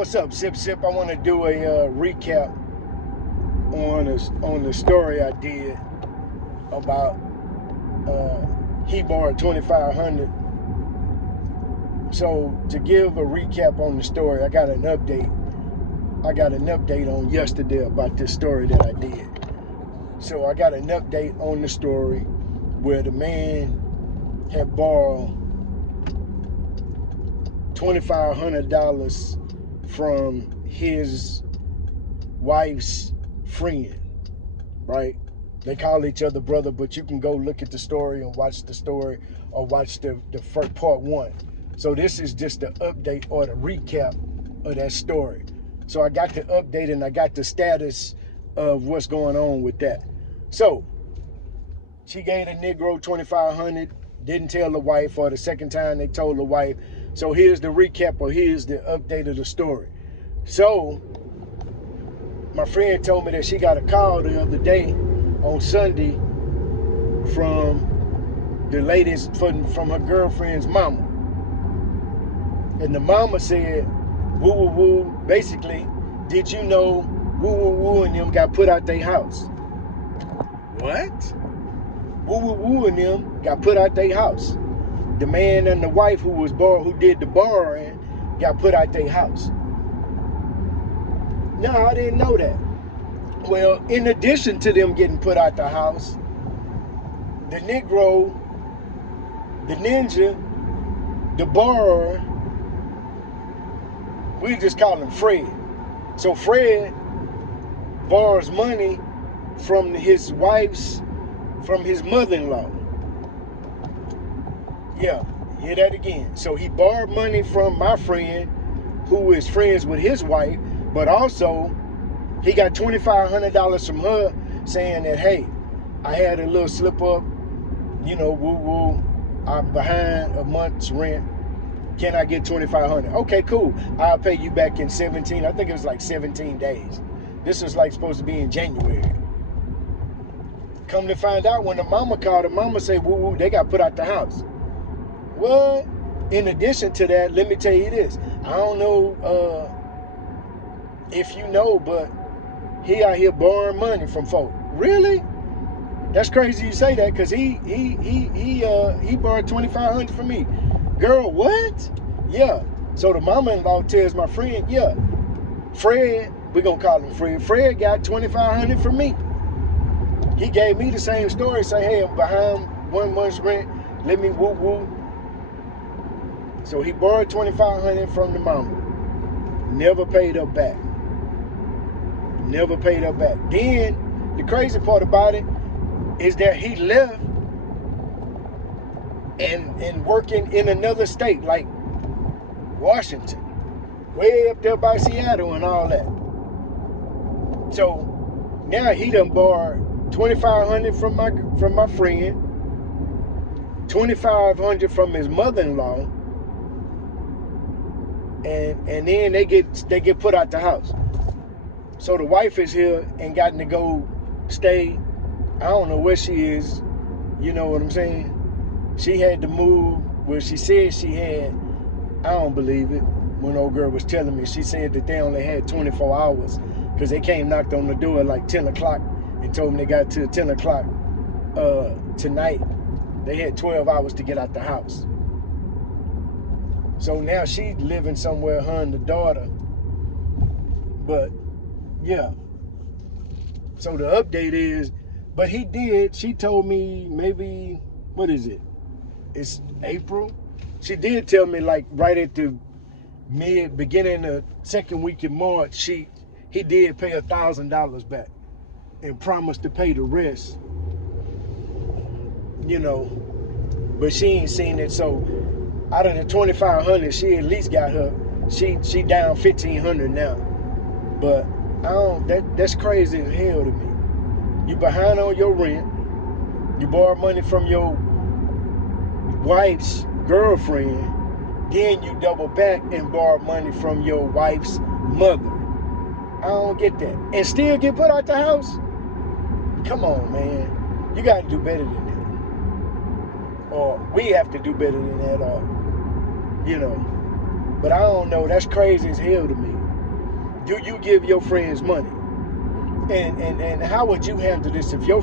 What's up, Sip Sip? I want to do a recap on the story I did about he borrowed 2,500. So to give a recap on the story, I got an update. I got an update on yesterday about this story that I did. So I got an update on the story where the man had borrowed $2,500 from his wife's friend, right? They call each other brother, but you can go look at the story and watch the story or watch the first part one. So this is just the update or the recap of that story. So I got the update and I got the status of what's going on with that. So she gave the Negro 2,500, didn't tell the wife, or the second time they told the wife. So here's the recap, or here's the update of the story. So my friend told me that she got a call the other day on Sunday from the ladies from her girlfriend's mama. And the mama said, woo woo woo, basically, did you know woo woo woo and them got put out their house? What? Woo woo woo and them got put out their house. The man and the wife who did the borrowing got put out their house. No, I didn't know that. Well, in addition to them getting put out the house, the Negro, the ninja, the borrower, we just call him Fred. So Fred borrows money from his mother-in-law. Yeah, hear that again. So he borrowed money from my friend, who is friends with his wife, but also he got $2,500 from her saying that, hey, I had a little slip up, woo-woo, I'm behind a month's rent. Can I get $2,500? Okay, cool. I'll pay you back in 17, I think it was like 17 days. This was like supposed to be in January. Come to find out, when the mama called, the mama said, woo-woo, they got put out the house. Well, in addition to that, let me tell you this. I don't know if you know, but he out here borrowing money from folk. Really? That's crazy you say that, because he borrowed $2,500 from me. Girl, what? Yeah. So the mama-in-law tells my friend, yeah, Fred, we're gonna call him Fred. Fred got $2,500 from me. He gave me the same story, say, hey, I'm behind 1 month's rent. Let me woo-woo. So he borrowed $2,500 from the mama. Never paid her back. Never paid her back. Then, the crazy part about it is that he left and working in another state, like Washington, way up there by Seattle and all that. So now he done borrowed $2,500 from my friend, $2,500 from his mother-in-law, and then they get put out the house. So the wife is here and gotten to go stay. I don't know where she is. You know what I'm saying? She had to move where she said she had. I don't believe it. When old girl was telling me, she said that they only had 24 hours because they came knocked on the door at like 10 o'clock and told them they got to 10 o'clock tonight. They had 12 hours to get out the house. So now she's living somewhere, her and the daughter. But yeah. So the update is, but she told me maybe, what is it? It's April. She did tell me like right at the beginning of second week in March, he did pay $1,000 back and promised to pay the rest. But she ain't seen it. So out of the 2,500, she at least got her. She down 1,500 now. But that's crazy as hell to me. You behind on your rent. You borrow money from your wife's girlfriend. Then you double back and borrow money from your wife's mother. I don't get that. And still get put out the house? Come on, man. You got to do better than that. Or we have to do better than that. Or, But I don't know. That's crazy as hell to me. do you give your friends money? And how would you handle this if your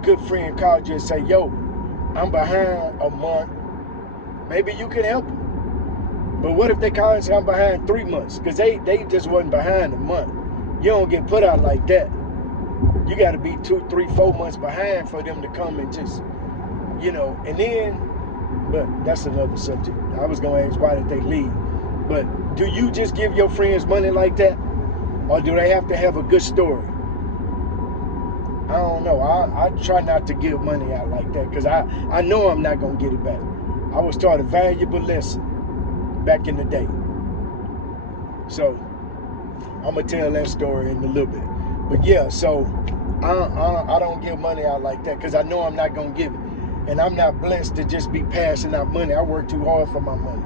good friend called you and say, yo, I'm behind a month, maybe you can help them. But what if they call and say I'm behind 3 months? Because they just wasn't behind a month. You don't get put out like that. You got to be 2, 3, 4 months behind for them to come and just, and then, but that's another subject. I was going to ask, why did they leave? But do you just give your friends money like that? Or do they have to have a good story? I don't know. I try not to give money out like that because I know I'm not going to get it back. I was taught a valuable lesson back in the day. So I'm going to tell that story in a little bit. But yeah, so I don't give money out like that because I know I'm not going to give it. And I'm not blessed to just be passing out money. I work too hard for my money.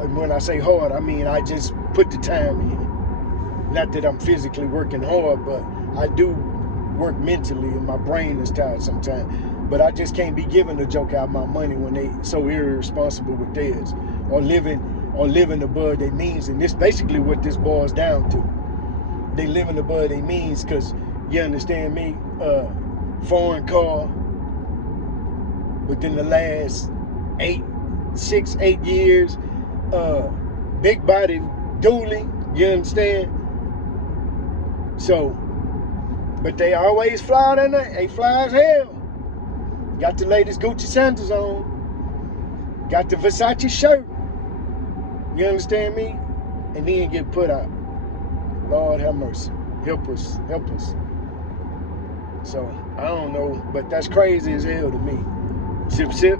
And when I say hard, I mean I just put the time in. Not that I'm physically working hard, but I do work mentally and my brain is tired sometimes. But I just can't be giving a joke out my money when they so irresponsible with theirs or living above their means. And this basically what this boils down to. They living above their means because, you understand me, foreign car within the last 6, 8 years, big body dually, you understand? So, but they always fly in there. They fly as hell. Got the latest Gucci sandals on. Got the Versace shirt. You understand me? And then get put out. Lord have mercy. Help us. Help us. So, I don't know. But that's crazy as hell to me. Sip, sip.